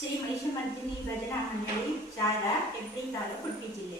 శ్రీ మహిష మధ్యమి భజన మండలి చాలా ఎప్పటి తాలో కురిపించింది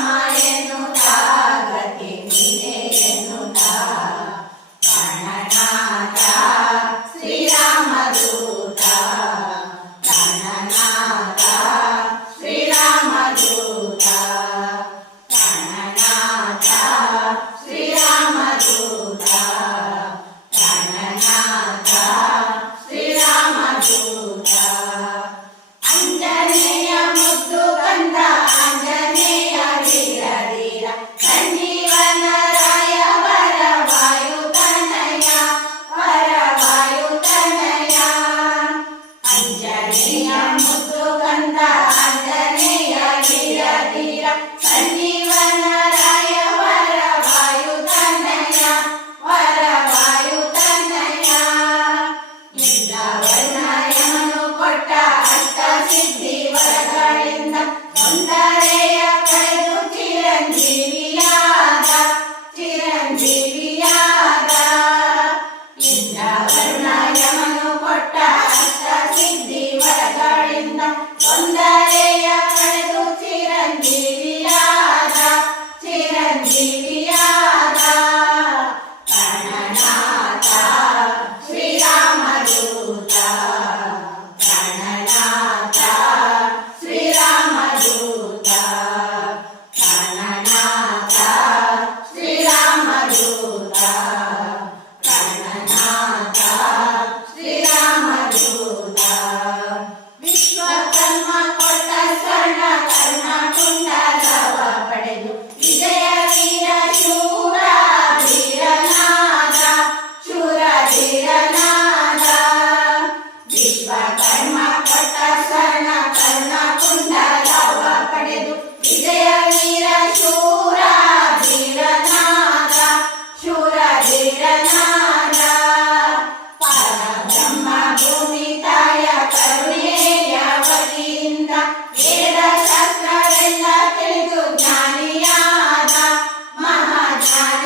my uh -huh. time. Uh -huh.